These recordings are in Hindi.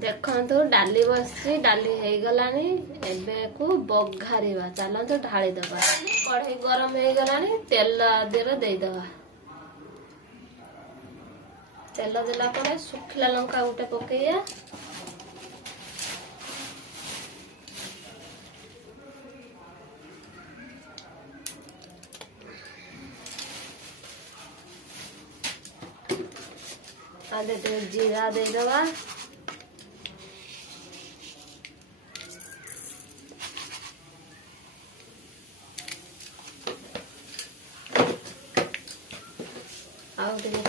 देखो डाली बस डाली हो गलानी एबेकू बघारिबा चलतो ढाली दबा कढ़ई गरम हो गलानी तेल देर देदबा तेल देला पर सुखिला लंका गोटे पकईया आधे जीरा देदबा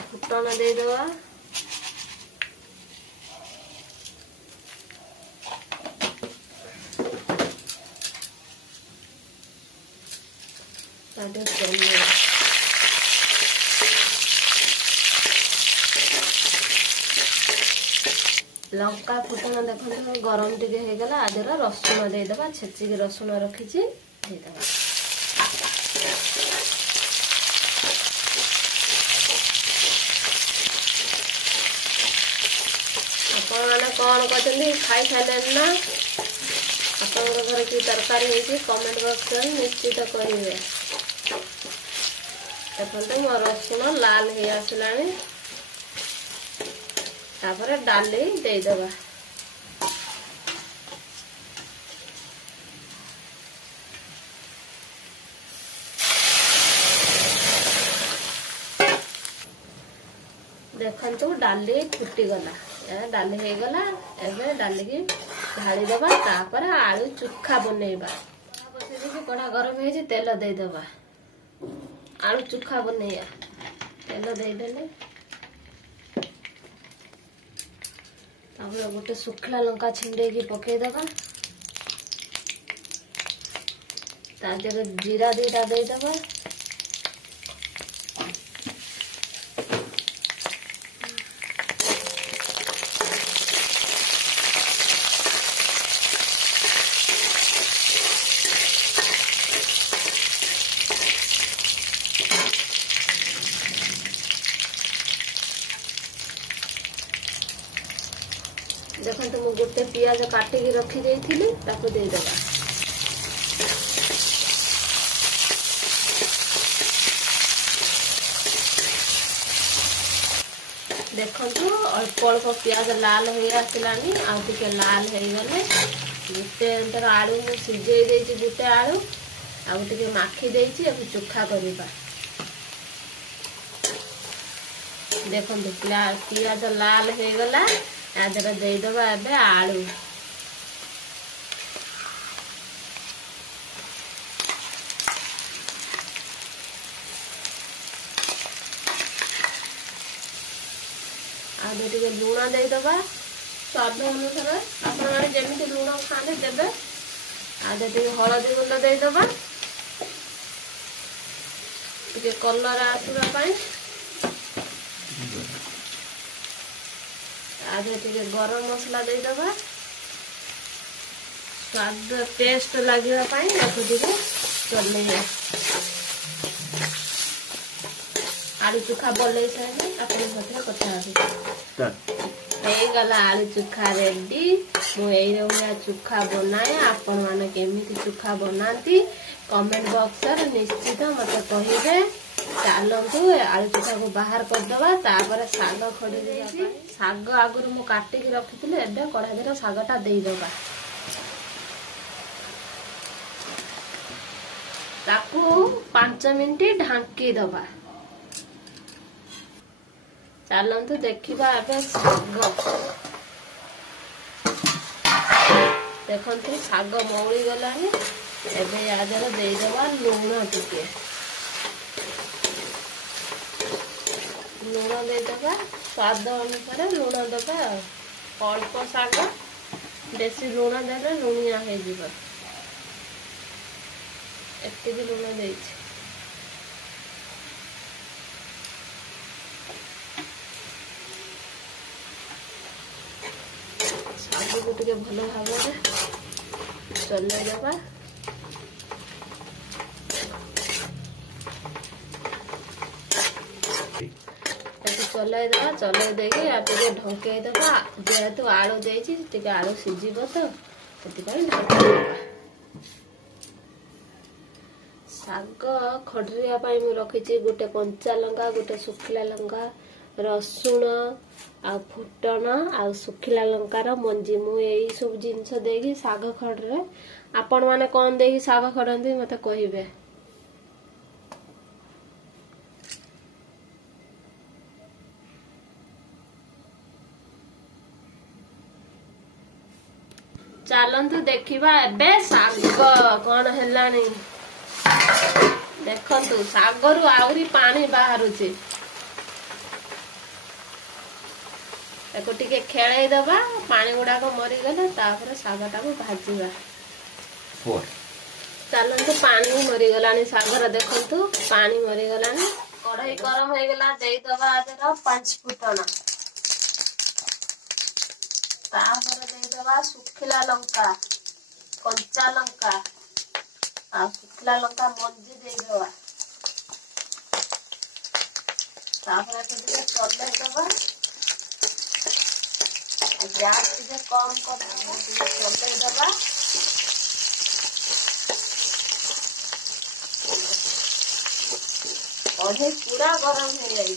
फुटन देदबा लंका फुटन देखो गरम टिके हो गला आदर रसुण देदबा छेचिक रसुण रखी देदबा मैंने कौन कहते खाई सारे ना आप घर की तरकारी होती कमेंट बॉक्स में निश्चित करेंगे। देखते मो रसुण लाल हो आसला डाली देदबा देखु डाली फुटीगला डाली हो गला एवं डाली की ढाली दबा तापर आलू चुखा बनैबा बसैदी कड़ा गरम हो तेल देदबा आलू चुखा बनैया तेल देदेले गोटे सुखला लंका छिंडे की पकईदबा तादेह जीरा दीटा देदबा देखो तो मुझे गोटे पियाज काटिकी रखी देदेबा देखो अल्प अल्प पियाज लाल हो आसला आगे लाल हो गले गोटे आलू सिझे गोटे आलू आगे माखी चोखा करवा देखो पियाज लाल हो गला आदर देदबा एबे आलू आदे टिके लुण देदबा स्वाद अनुसार आपण जमी लुण खाने देबे आदे टिके हलदी गुंड देदबा टिके कलर आसवा पाई आगे टिके गरम मसला देदबा स्वाद टेस्ट लगे चले आलू चोखा बलई सारे आप कथा गला आलू चोखा रेडी मुझे चोखा बनाए आपण मैंने केमी चोखा बनाती कमेंट बॉक्स निश्चित मत कहे चलतु आलू चोखा को बाहर करदबा तापर साग खड़ी साग आगुरी मु काटिकी रखी एबे कढ़ाई सागटा देदबा ताकू 5 मिनिट ढांकी दबा चलतु देखा एबे साग देखु साग मौली गला एबे यादर देदबा लुण टिके लुण देदबा स्वाद अनुसार लुण दबा अल्प साग बेसी लुण देले लुणिया हो जीव एति भी लुण दे साग को टिके भल भाव चले दबा चलैदेवा चलै देकी टे ढंकईदेवा जेहेतु आलू देती आलू सीझब तो शाग खडरिया मु रखी गोटे कंचा लंका गोटे सुखिला लंका रसुण आ फुटन आ सुखिला लंकार मंजी मु यही सब जिनस देकी शाग खडरे आपण माने कौन देकी शाग खडंती मते कहिबे। चलतु देखा एबे शाग कौन है देखु शागर आहरी पानी बाहर टे खेलईदबा पानी गुड़ाक मरीगले शागटा को भाजवा। चलतु पानी मरीगला शागर देखु पानी मरीगला कढ़ई गरम हो गला देदबा 5 फुटन सुखिला लंका कंचा लंका आ सुखिला लंका मंजी देदबा चलैदबा गैस टे कम कर चलैदबा कढ़ई पूरा गरम हो जाए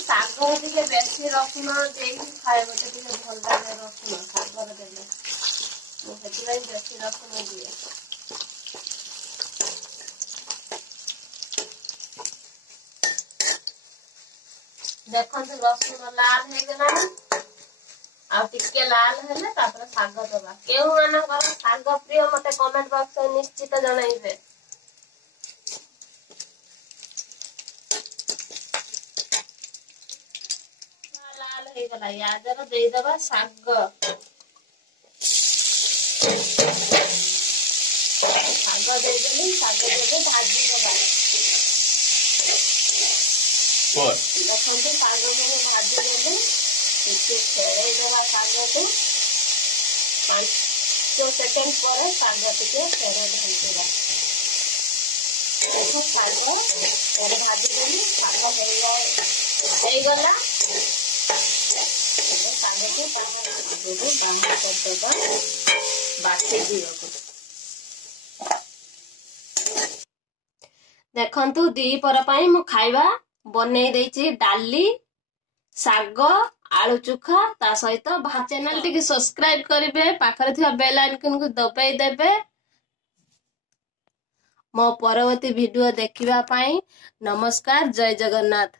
सागर टे बेसी रसुण दे खाए मत भल लगे रसुण सागर देले मुझे बेसी रसुण दिए। देखो रसुण लाल हो गला आके लाल हेले शाग दबा केउ मानकर शाग प्रिय मते कमेंट बॉक्स में निश्चित जणाइबे। यादर देदबा शाग देदेली शाग देके भाजी दबा देखते शाग को भाजी देली खेलईदबा शाग को 5 सेकेंड पर शाग टे फेर ढंकवा देखो शाग भाजी देली शाग गला देखु दीपर मु खाइबा बनई देछि डाली शाग आलू चोखा ता सहित चैनल टी सब्सक्राइब करेंगे पाखरे थिबा बेल आइकन को दबाई देबे मो परवर्ती वीडियो देखिबा पाई। नमस्कार जय जगन्नाथ।